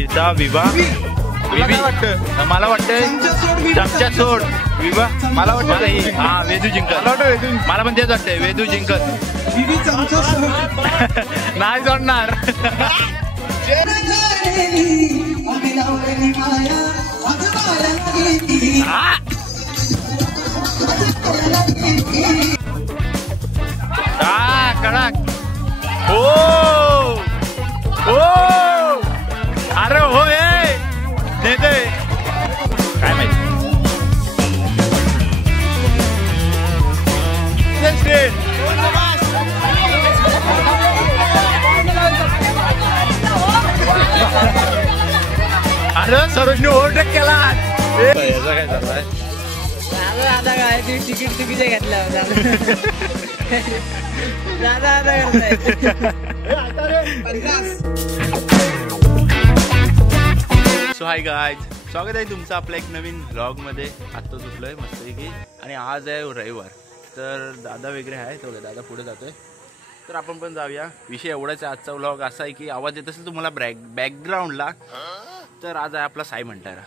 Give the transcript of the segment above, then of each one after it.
तीर्था विभा मला वाटतंय चमचा सोड विभा मला वाटतं हा वेदू जिंकल मला पण तेच वाटतंय वेदू जिंकल नाही जोडणार कडक हो हो अरे हो देते काय माहिती अरे सरोजने ओव्हरटेक केला याचा काय चाललाय दादा काय तुम्ही तिकीट चुकीचं घेतलं दादा सो हाय गाईज स्वागत आहे तुमचं आपल्या एक नवीन व्लॉगमध्ये. आत्ता झोपलोय मस्तपैकी आणि आज आहे रविवार तर दादा वगैरे आहे तो दादा पुढे जातोय तर आपण पण जाऊया. विषय एवढाच आहे आजचा व्लॉग असा आहे की आवाज येत असेल तुम्हाला बॅकग्राऊंडला तर आज आहे आपला साई म्हणतारा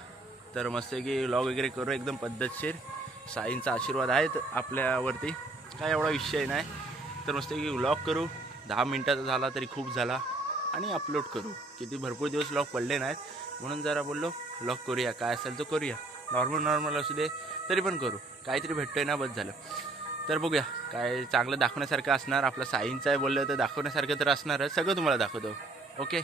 तर मस्तपैकी व्लॉग वगैरे करू एकदम पद्धतशीर. साईंचा आशीर्वाद आहे आपल्यावरती काय एवढा विषय नाही तर मस्तपैकी व्लॉग करू. 10 मिनिटाचा झाला तरी खूप झाला आणि अपलोड करू. किती भरपूर दिवस व्लॉग पडले नाहीत म्हणून जरा बोललो व्लॉग करूया काय असेल तो करूया. नॉर्मल असू दे तरी पण करू काहीतरी भेटतोय ना बस झालं. तर बघूया काय चांगलं दाखवण्यासारखं असणार. आपलं साईंचं आहे बोललं तर दाखवण्यासारखं तर असणारच सगळं तुम्हाला दाखवतो. ओके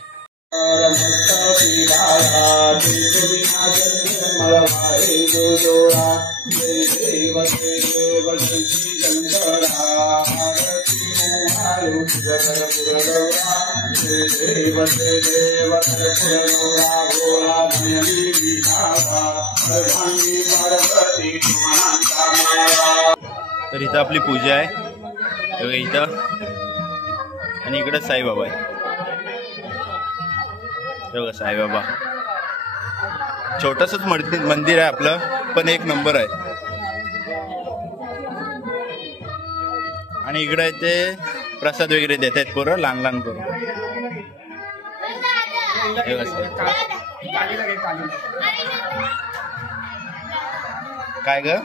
तर इथं आपली पूजा आहे इथं आणि इकडं साईबाबा आहे. बघा साईबाबा छोटसच मंदिर आहे आपलं पण एक नंबर आहे. आणि इकडे ते प्रसाद वगैरे देत आहेत पोरं लहान पोरं. काय ग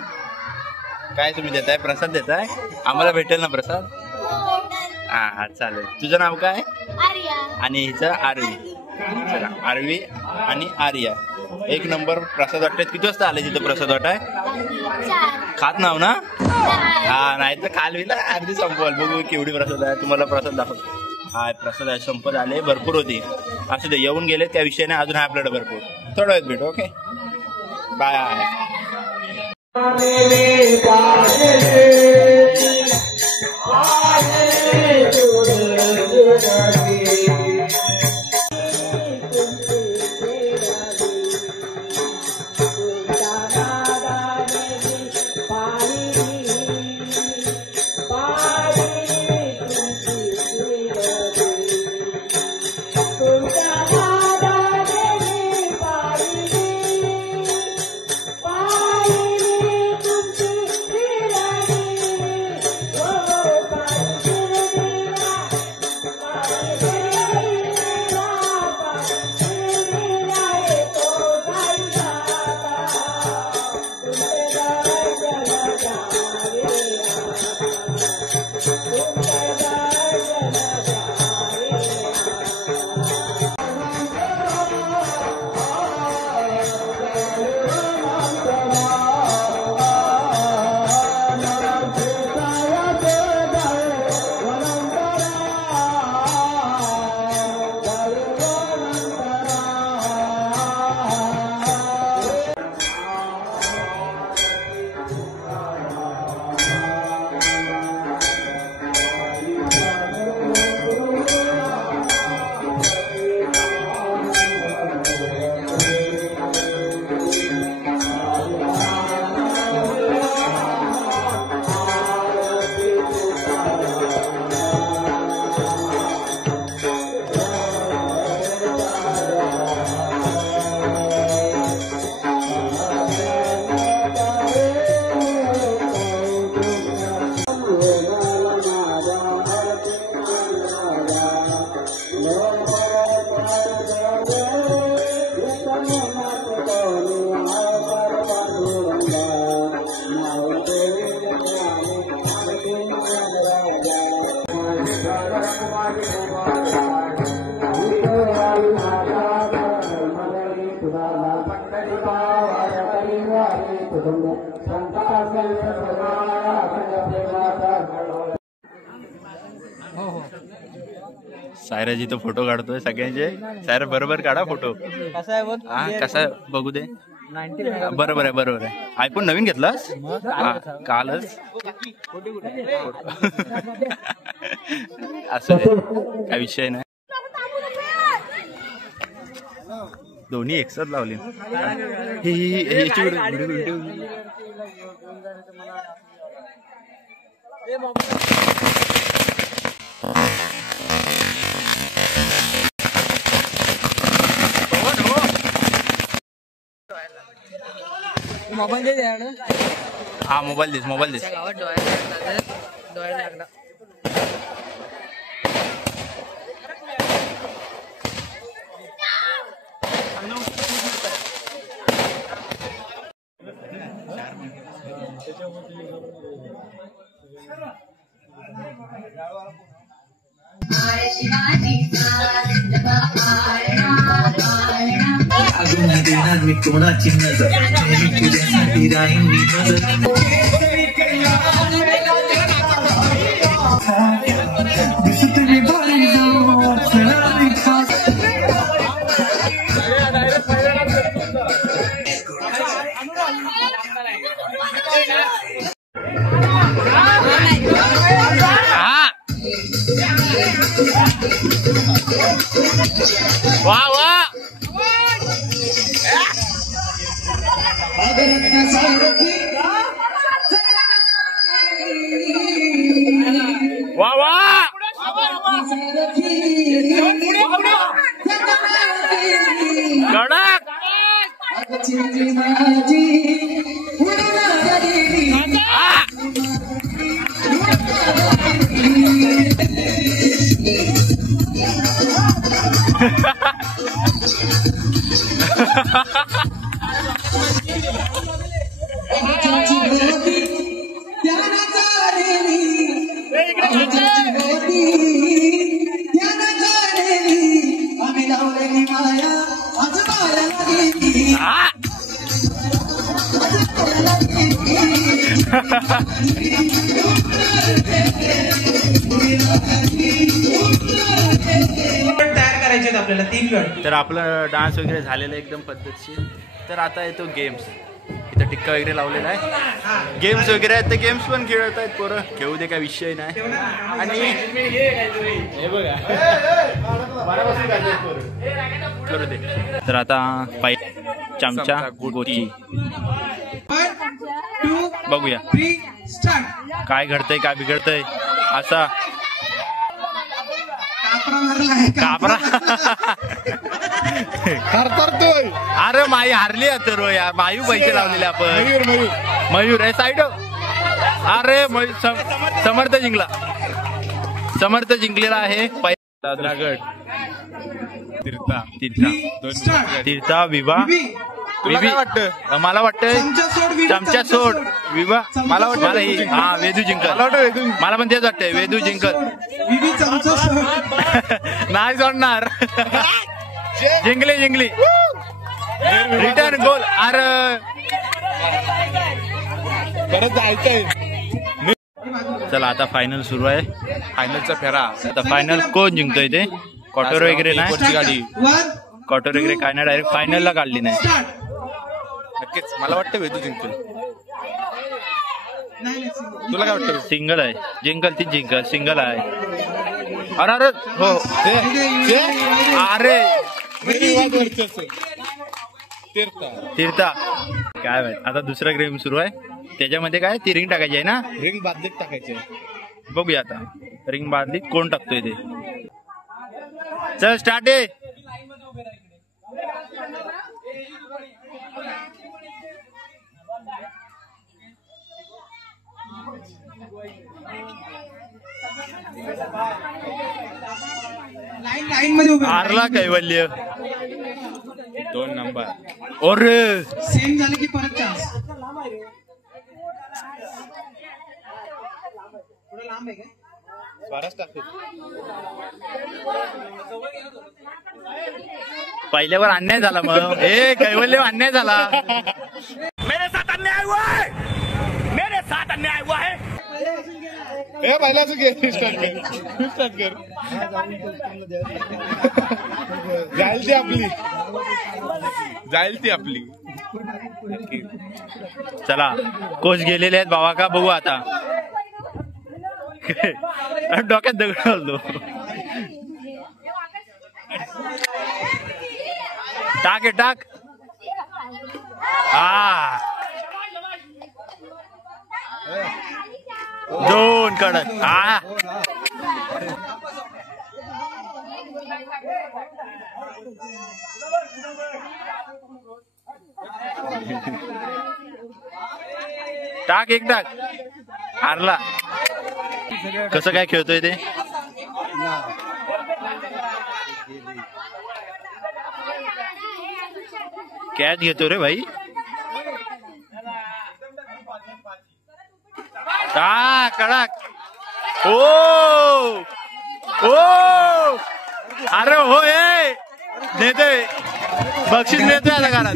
काय तुम्ही देताय प्रसाद देताय आम्हाला भेटेल ना प्रसाद. हा चालेल. तुझं नाव काय आणि हिचं आरवी. चला आरवी आणि आर्या एक नंबर प्रसाद वाटत. किती वाजता आले तिथं प्रसाद वाटाय खात नाव ना हा नाही तर काल ना अर्धी संपवाल. बघू केवढी प्रसाद आहे तुम्हाला प्रसाद दाखवतो. हा प्रसाद आहे संपत आले भरपूर होती असं ते येऊन गेले त्या विषयाने अजून आहे आपल्याकडे भरपूर. थोडं वेळ भेटू. Okay bye. सायराजी तो फोटो काढतोय सगळ्यांचे. सायरा बरोबर काढा फोटो. कसा आहे बघ. हा कसा बघू दे. 90 बरोबर आहे. आयफोन नवीन घेतलास कालच. असं काय विषय नाही. दोन्ही एकसाथ लावली. मोबाईल दे त्याकडे. हा मोबाईल देस. गावात डोळ्याला लागला. देणार मी कोणाची नजर तुझ्यासाठी राहीन मी वा वा वा वा कडक आपल्याला 3 गट. तर आपलं डान्स वगैरे झालेलं एकदम पद्धतशीर. तर आता येतो गेम्स. इथं टिक्का वगैरे लावलेला आहे. गेम्स वगैरे आहेत ते गेम्स पण खेळत आहेत पोरं. खेळू दे काय विषय नाही. आणि हे बघा करू दे. तर आता चमचा गोटी बघूया काय घडतंय काय बिघडतंय. असा कापरा अरे माई हारली तर यार. मायू पैसे लावलेले आपण. मयूर आहे साईड. अरे समर्थ जिंकला. समर्थ जिंकलेला आहे. पहिला गट तीर्था विभा. तुला काय वाटतं? मला वाटतं चमचा सोड विभा. मला वाटतं हा वेदू जिंकल. मला पण तेच वाटतंय वेदू जिंकल. नाही सोडणार. जिंकली रिटर्न गोल. अरे परत जायचंय. चला आता फायनल सुरू आहे. फायनलचा फेरा. आता फायनल कोण जिंकतोय ते. क्वार्टर वगैरे नाही. गाडी क्वार्टर वगैरे काय नाही. डायरेक्ट फायनलला काढली नाही. नक्कीच मला वाटतं वेदू जिंकल. तुला काय वाटतं? सिंगल आहे. जिंकल ती जिंकल. सिंगल आहे. अरे हो अरे तीर्था काय माहित. आता दुसरा गेम सुरू आहे. त्याच्यामध्ये काय ती रिंग टाकायची आहे ना. रिंग बादलीत टाकायची आहे. बघूया आता रिंग बादलीत कोण टाकतोय ते. चल स्टार्ट आहे. लाईन मध्ये उभे. हारला कैवल्य 2 नंबर. और सेम झालं की परत चान्स. थोडं लांब आहे काय. पहिल्यावर अन्याय झाला. मग हे कैवल्य अन्याय झाला. मेरे साथ अन्याय हुआ है. मेरे साथ अन्याय हुआ है। पहिल्याच स्टार्ट कर जाईल ती आपली चला कोच गेलेले आहेत भावा का बघू आता. डोक्यात दगड घालतो. टाक टाक. हा 2 कडक. हा टाक एक टाक. हारला. कसं काय खेळतोय ते. कॅच घेतो रे भाई. हा कडक. ओ ओ अरे हो नेतोय बक्षीस नेतोय आता घरात.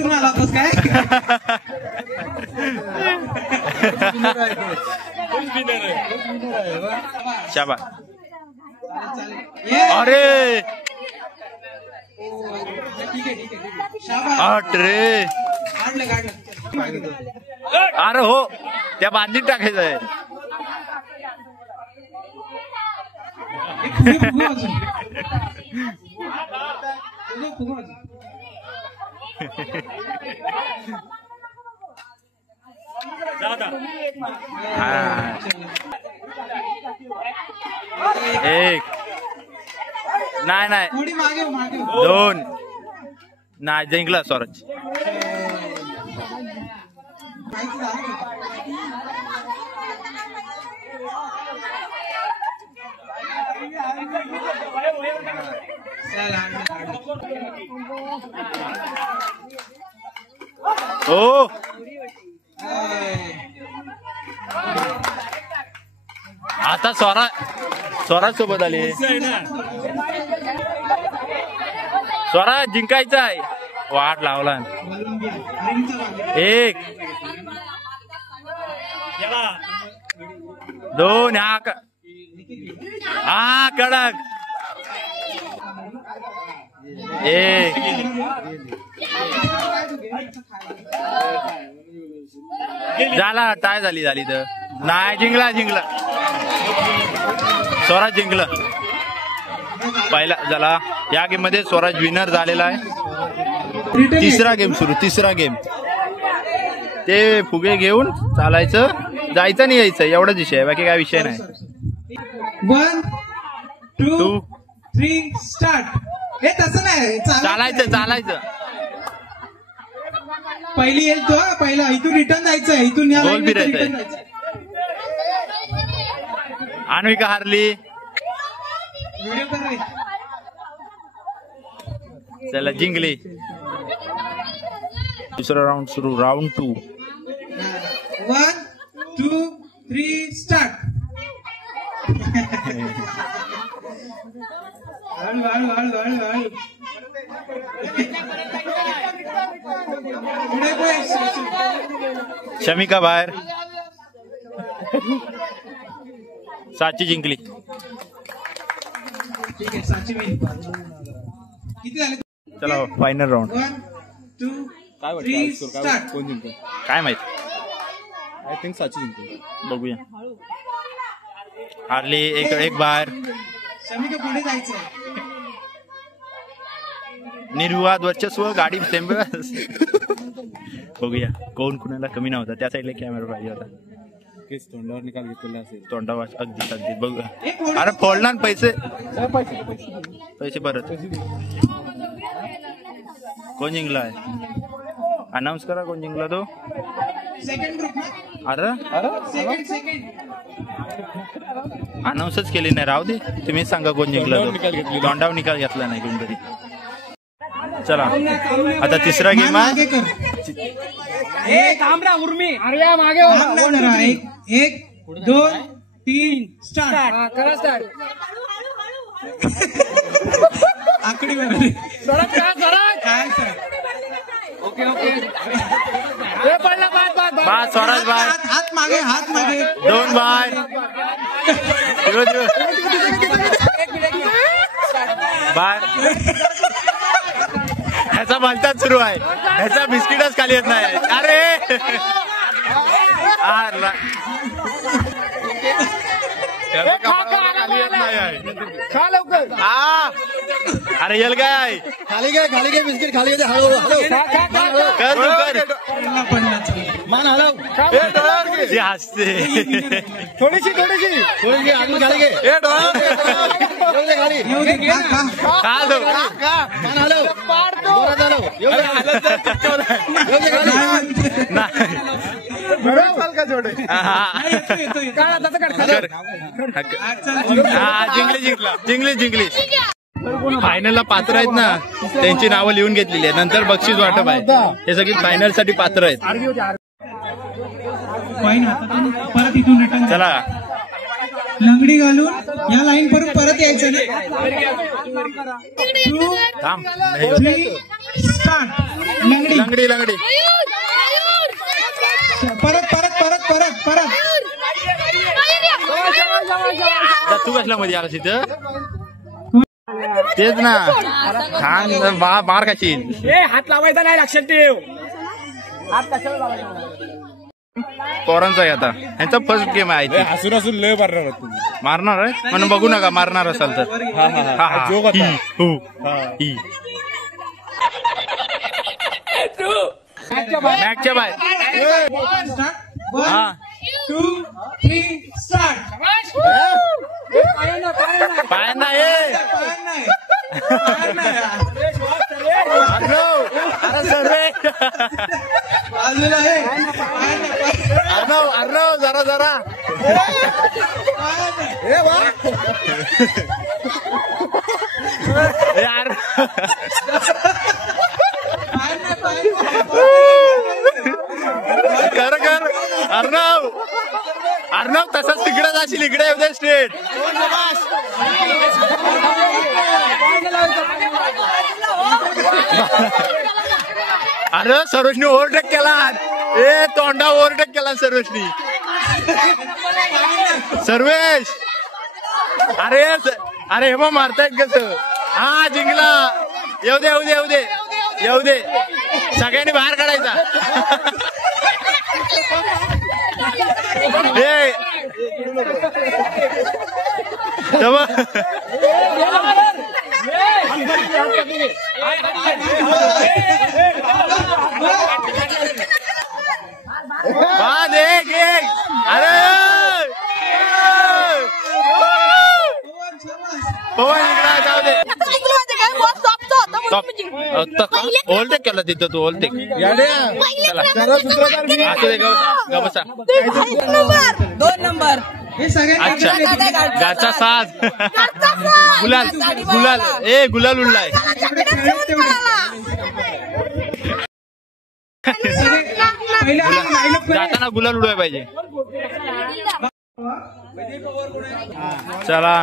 शाबास. अरे आठ रे. अरे हो त्या बांधीत टाकायचं आहे. एक नाही 2 नाही जिंकला स्वराज. ओ आता स्वराज सोबत आले. स्वराज जिंकायचा आहे. वाट लावला. 1 2 हा कडक. 1 झाला. टाय झाली तर नाही. जिंकला स्वराज जिंकला. पहिला झाला. या गेम मध्ये स्वराज विनर झालेला आहे. तिसरा गेम ते फुगे घेऊन चालायचं जायचं नाही यायचं एवढाच विषय आहे. बाकी काय विषय नाही. 1 2 3 स्टार्ट. हे तसं नाही चालायचं. पहिली येतो. पहिला इथून रिटर्न जायचं. इथून गोल फिरायचं. अन्विका हारली. व्हिडिओ कर. चला जिंकली. दुसरा राऊंड सुरू. राऊंड 2. 1 2 3 स्टार्ट. हळू. शमिका बाहेर. साची जिंकली. ठीक आहे. साची किती झाले. चला फायनल राऊंड. 1 2 3 स्टार्ट. कोण जिंकतो काय माहित. आय थिंक साची जिंकतो. बघूया. हारली. एक बाहेर. शमिका पुढे जायचं. निर्विवाद वर्चस्व. गाडी थेंब. बघूया कोण कुणाला कमी नव्हता. त्या साईडला कॅमेरा पाहिजे होता. केस तोंडावर निकाल घेतलेला असेल. तोंडावर अगदी बघ. अरे फोडणार पैसे परत. कोण जिंकला आहे. अनाऊन्स करा कोण जिंकला तो. Second group. अरे सेकंड अनाऊन्सच केली नाही. राहू दे तुम्ही सांगा कोण जिंकला तो. तोंडावर निकाल घेतला नाही कोणतरी. चला आता तिसरा गेम आहे. उर्मी. मागे 1 2 3 स्टार्ट. करा स्टार्ट. आकडी काय सर. ओके. पडला. बाद स्वराज बाय हात मागे 2 बाय बाय ह्याचा भलताच सुरू आहे ह्याचा बिस्किटच खाली येत नाही अरे खाली येत नाही खा लवकर अरे येल काय खाली घे बिस्किट खाली घे हळू कर मान हलव हसते थोडीशी अजून खाली घे खाली खा दो मान हलव जिंकली फायनलला पात्र आहेत ना त्यांची नावं लिहून घेतलेली आहेत नंतर बक्षीस वाटप आहे हे सगळी फायनल साठी पात्र आहेत परत इथून रिटर्न चला लंगडी घालून या लाईन परत परत यायचं थांब स्टार्ट लंगडी परत तू कसला मध्ये आला तिथं तेच ना छान मार खाशील हात लावायचा नाही लक्षात ठेव हात कशाला लावायचा पोरांचा आहे आता ह्यांचा फर्स्ट गेम आहे हसून लय मारणार आहे म्हणून बघू नका मारणार असाल तर मॅचच्या बाय 1 2 3 स्टार्ट पाय नाही अर्णव जरा कर अर्णव तसंच तिकडे जाशील इकडे येऊ दे स्ट्रेट अरे सरोजनी ओव्हरटेक केला तोंडा ओव्हरटेक केला सरोजनी सर्वेश अरे हे मग मारतायत कस हा जिंकला येऊ दे सगळ्यांनी बाहेर काढायचा बाद एक अरे पवन इकडे जाऊ दे ओव्हरटेक केला तिथं तू ओव्हरटेक बसा 2 नंबर अच्छा गाचा साज गुलाल उडलाय जाताना गुलाल उडवाय पाहिजे चला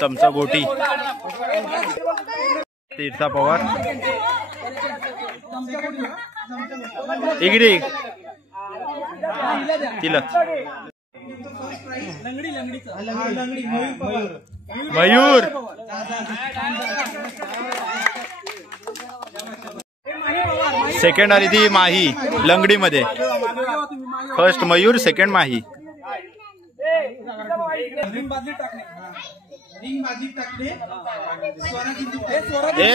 चमचा गोटी तीर्था पवार इकडे तिलक मयूर सेकंड आली ती माही लंगडी मध्ये फर्स्ट मयूर सेकंड माही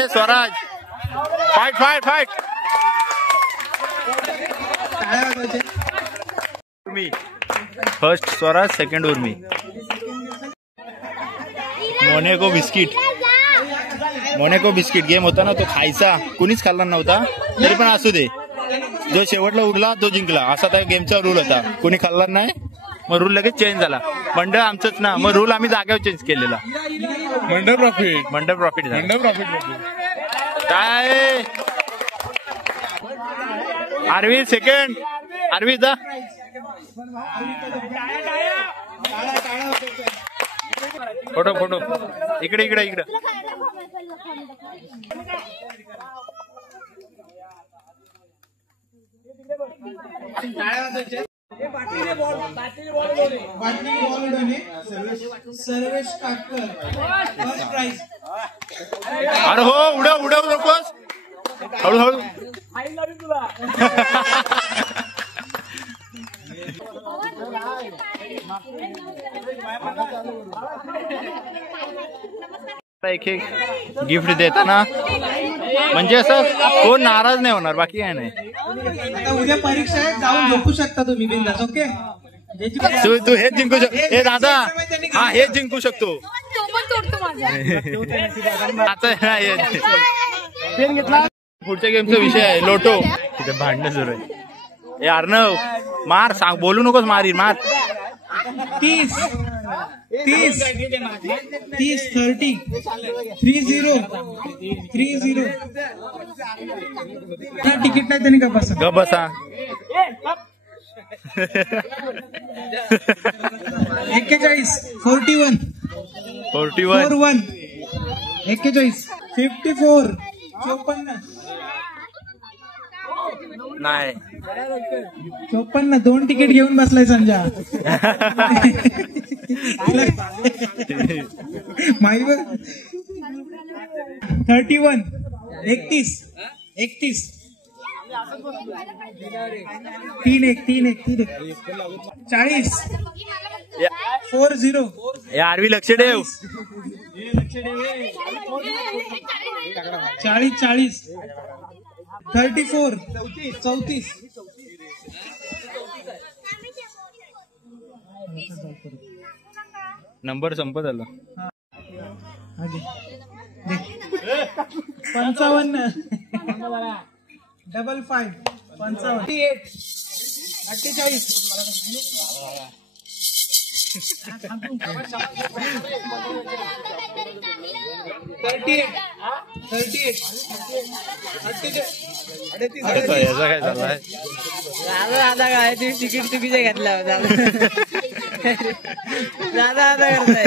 स्वराज फाइट उर्मी फर्स्ट स्वराज सेकंड उर्मी मोनेको बिस्किट गेम होता ना तो खायचा कुणीच खाल्ला नव्हता तरी पण असू दे जो शेवटला उरला तो जिंकला असा त्या गेमचा रूल होता कुणी खाल्ला नाही मग रूल लगेच चेंज झाला मंडळ आमचंच ना मग रूल आम्ही जागेवर चेंज केलेला मंडळ प्रॉफिट काय आरवी सेकंड आरवी जा फोटो इकडे बाटली बॉल उडवणे सर्वेश काटकर फर्स्ट प्राइज. अरे हो उडव नकोस हळूहळू. एक गिफ्ट देताना म्हणजे असं कोण नाराज नाही होणार, बाकी काय नाही. आता उद्या परीक्षा आहे, जाऊन झोपू शकता तुम्ही बिंदास. ओके तू हेच जिंकू शकतो. हे दादा हा हेच जिंकू शकतो. पुढच्या गेमचा विषय आहे लोटो. तिथे भांडणं सुरू आहे. हे अर्णव मार, सांग बोलू नकोस, मार 30 30 30 30 तिकीट नाही त्यांनी का बसा. ग बसा. 41 41 41 41 41 54 54 नाही 54 2 तिकीट घेऊन बसलाय संजा. माहिती 31 31 31 3 1 40 40 हे आरवी लक्ष ठेव. 40 34 34 नंबर संपत आला. 55 55 58 याचा काय चाललाय. दादा काय तुम्ही तिकीट चुकीचे घेतलं दादा करताय.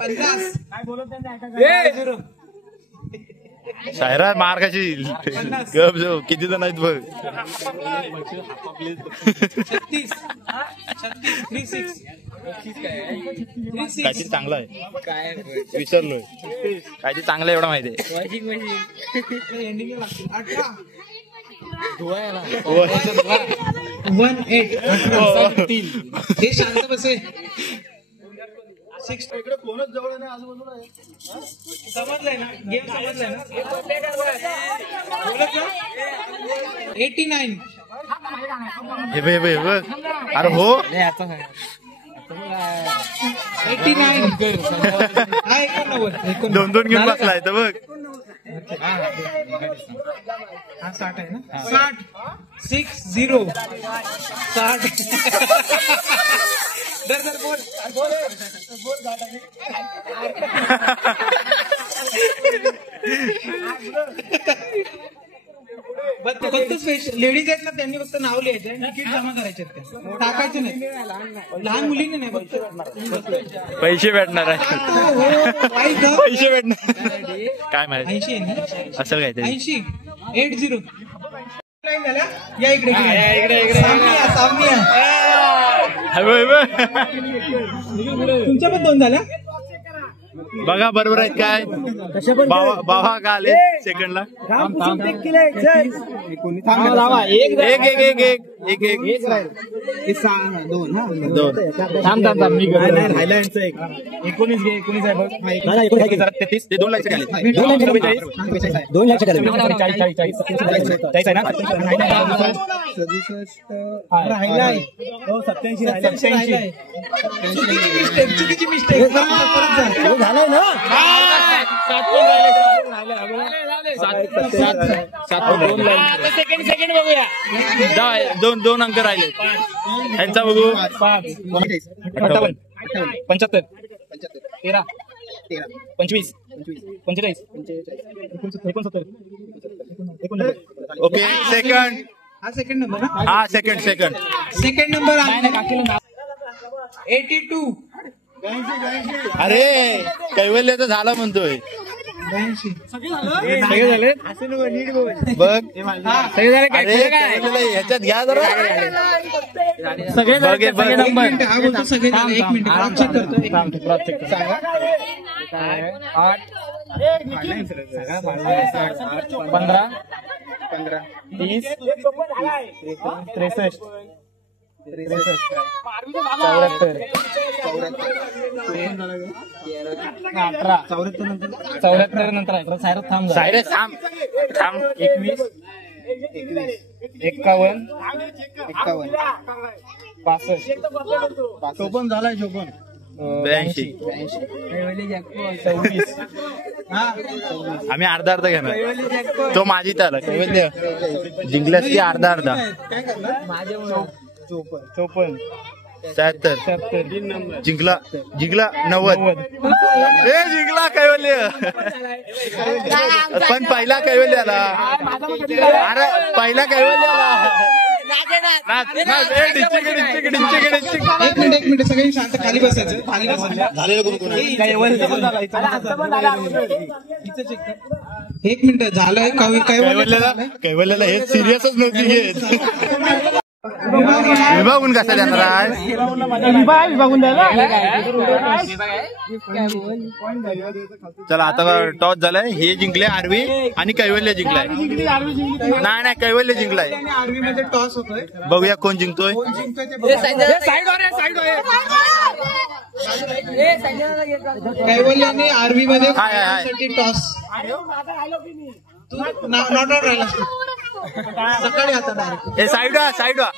50 शायरा मार कशी गप जो किती जण आहेत बघ. 36 36 काहीतरी चांगलं आहे विसरलोय. काहीतरी चांगलं एवढं माहिती आहे. वॉशिंग मशीन 18 हे शांत बसे. समजलंय ना गेम, समजलाय ना. 89 हे बघ अरे हो 89 दोन घेऊन बसलाय तर बघ. हा 60 आहे ना. 60 60 बोल फक्त लेडीज आहेत ना, त्यांनी फक्त नाव लिहायचं, तिकीट जमा करायचे, टाकायचे नाही. लहान मुलींनी नाही, पैसे भेटणार आहे. पैसे भेटणार काय माहिती. 80 असं काय ते 80 80 या इकडे सामनिया. तुमच्या पण 2 झाल्या. बघा बरोबर आहेत काय. बाबा का आले सेकंडला. चुकीची मिस्टेक झालंय ना. 2 बघूया. 2 अंक राहिले यांचा बघू. 58 75 13 25 45 69 ओके सेकंड. हा सेकंड नंबर ना. हा सेकंड सेकंड नंबर 82. अरे कैवल्य तर झाला म्हणतोय. 82. सगळे झाले बघ सगळे झाले काय अरे कैवल्य ह्याच्यात घ्या जरा सगळे झाले सगळे एक नंबर मिनिट हा बोलतो सगळे झाले. एक मिनिट क्रॉस चेक करतो. एक मिनिट. क्रॉस चेक सांगा 8 15 30 63 74 नंतर 18 सायरस थांब सायरस थांब थांब 21 51 65 चोपन झालाय चोपन. 82 26 आम्ही अर्धा अर्धा घेणार तो माझी त्याला कैवल्य जिंकल्यास की अर्धा अर्धा काय करणार? 54 76 76 जिंकला जिंकला 90 ए जिंकला कैवल्य पण पहिला कैवल्य आला अरे पहिला कैवल्य आला नाच, नाच. ए, डिच्चिक, डिच्चिक, डिच्चिक, डिच्चिक. एक मिनिट सगळ्यांनी शांत खाली बसायचं. खाली बसायचं. एक मिनिट झालंय. कैवल्याला हे सिरियसच नव्हती घेत विभागून कसा देणार आहे चला आता टॉस झालाय हे जिंकले आरवी आणि कैवल्य जिंकलाय नाही कैवल्य जिंकलाय आर्मी मध्ये टॉस होतोय. बघूया कोण जिंकतोय कोण जिंकतोय ते बघू. कैवल्याने आर्मी मध्ये हाय, हाय. साठी टॉस. तू नॉट आउट राहिला सकाळी आता डायरेक्ट ए साईड वा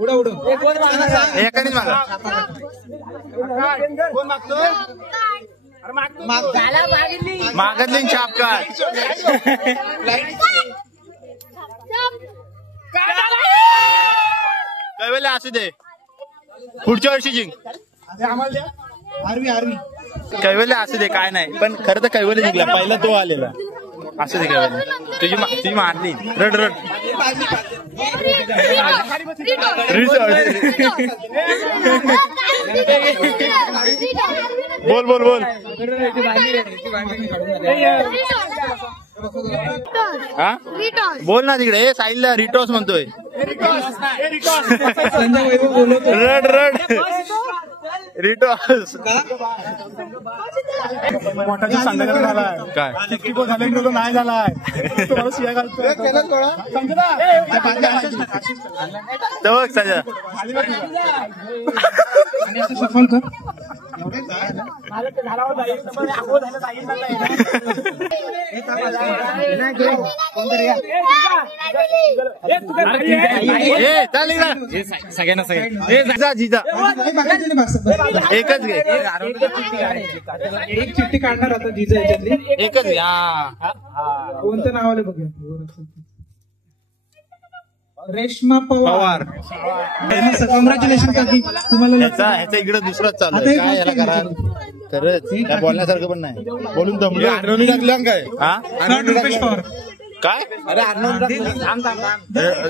उडा उडू. एकानेच मागा कोण मागतोय? मागतली छाप काढ कैवल्य असू दे पुढच्या वर्षी जिंक आर्मी कैवल्य असू दे काय नाही पण खरं तर कैवल्य जिंकला पहिला तो आलेला असू दे कैवल्य तुझी मारली रड रड बोल बोल बोल हा बोल ना तिकडे साईडला रिटॉस म्हणतोय संजय वैभव बोलवतो. रड रड रिटॉस काय नाही झालाय तो बघ सजा आणि असं सफल कर. सगळ्यांना जिजा एकच घे एक चिठ्ठी काढणार आता जिजा याच्यातली. एकच घे कोणतं नाव आलं बघूया. रेश्मा पवार. कॉंग्रॅच्युलेशन काकी तुम्हाला. ह्याचा इकडे दुसराच चालू आहे काय याला करा खरंच काय बोलण्यासारखं पण नाही बोलून दमलो आर्नोनी टाकलं काय हा रुपेश पवार. काय अरे आर्नोनी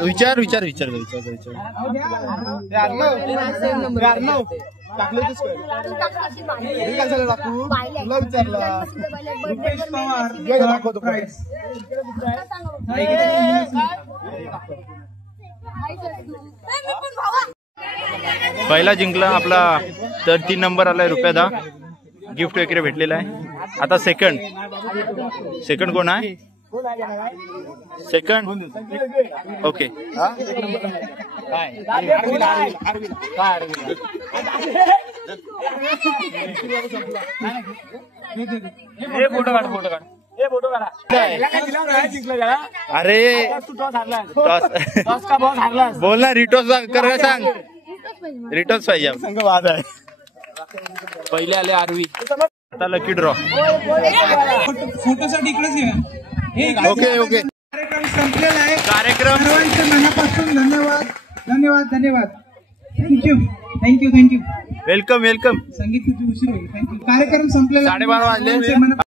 विचार विचार विचार विचार विचार रुपेश पवार. पहिला जिंकला आपला तर 3 नंबर आलाय रुपयादा गिफ्ट वगैरे भेटलेला आहे आता सेकंड कोण आहे सेकंड ओके फोटो काढा अरे बोल ना रिटॉस कर सांग रिटॉस पाहिजे संघ वाद आहे पहिले आले आरवी आता लकी ड्रॉ फोटोसाठी इकडेच ओके ओके कार्यक्रम संपलेला आहे. कार्यक्रम सर्वांचं मनापासून धन्यवाद धन्यवाद धन्यवाद. थँक्यू वेलकम वेलकम संगीत किती उशीर होईल. थँक्यू. कार्यक्रम संपलेला 12:30 वाजले. सर्वांचे मना-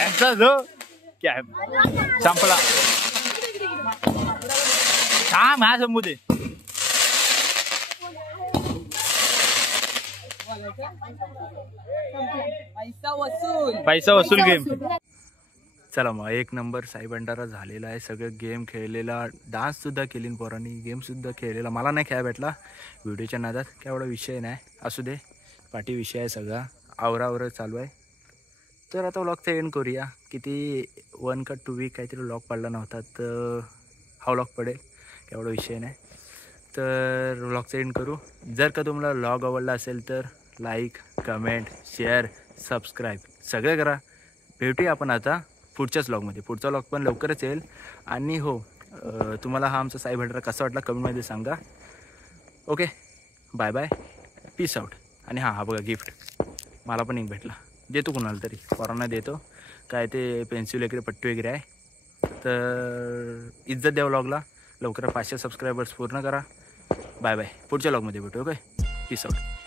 यांचा जो कॅप संपला. थांब हा समू दे. पैसा वसूल गेम. चला मग एक नंबर साई भंडारा झालेला आहे. सगळं गेम खेळलेला, डान्ससुद्धा केली पोरांनी, गेमसुद्धा खेळलेला. मला नाही खेळा भेटला व्हिडिओच्या नादात, काय एवढा विषय नाही. असू दे, पाठी विषय आहे सगळा. आवरावर चालू आहे. तर आता व्लॉगचा एंड करूया. किती 1 का 2 वीक काहीतरी व्लॉग पडला नव्हता, तर हा व्लॉग पडेल, काय एवढा विषय नाही. तर व्लॉगचा एंड करू. जर का तुम्हाला व्लॉग आवडला असेल तर लाईक, कमेंट, शेअर, सबस्क्राईब सगळं करा. भेटूया आपण आता पुढच्याच व्लॉगमध्ये. पुढचा व्लॉग पण लवकरच येईल. आणि हो, तुम्हाला हा आमचा साई भंडारा कसा वाटला कमेंटमध्ये सांगा. Okay, bye bye, peace out. आणि हा बघा गिफ्ट मला पण एक भेटला, देतो कुणाला तरी, पोरांना देतो. काय ते पेन्सिल वगैरे, पट्टी वगैरे आहे. तर इज्जत द्या व्लॉगला. लवकर 500 सबस्क्रायबर्स पूर्ण करा. बाय बाय, पुढच्या व्लॉगमध्ये भेटू. Okay, peace out.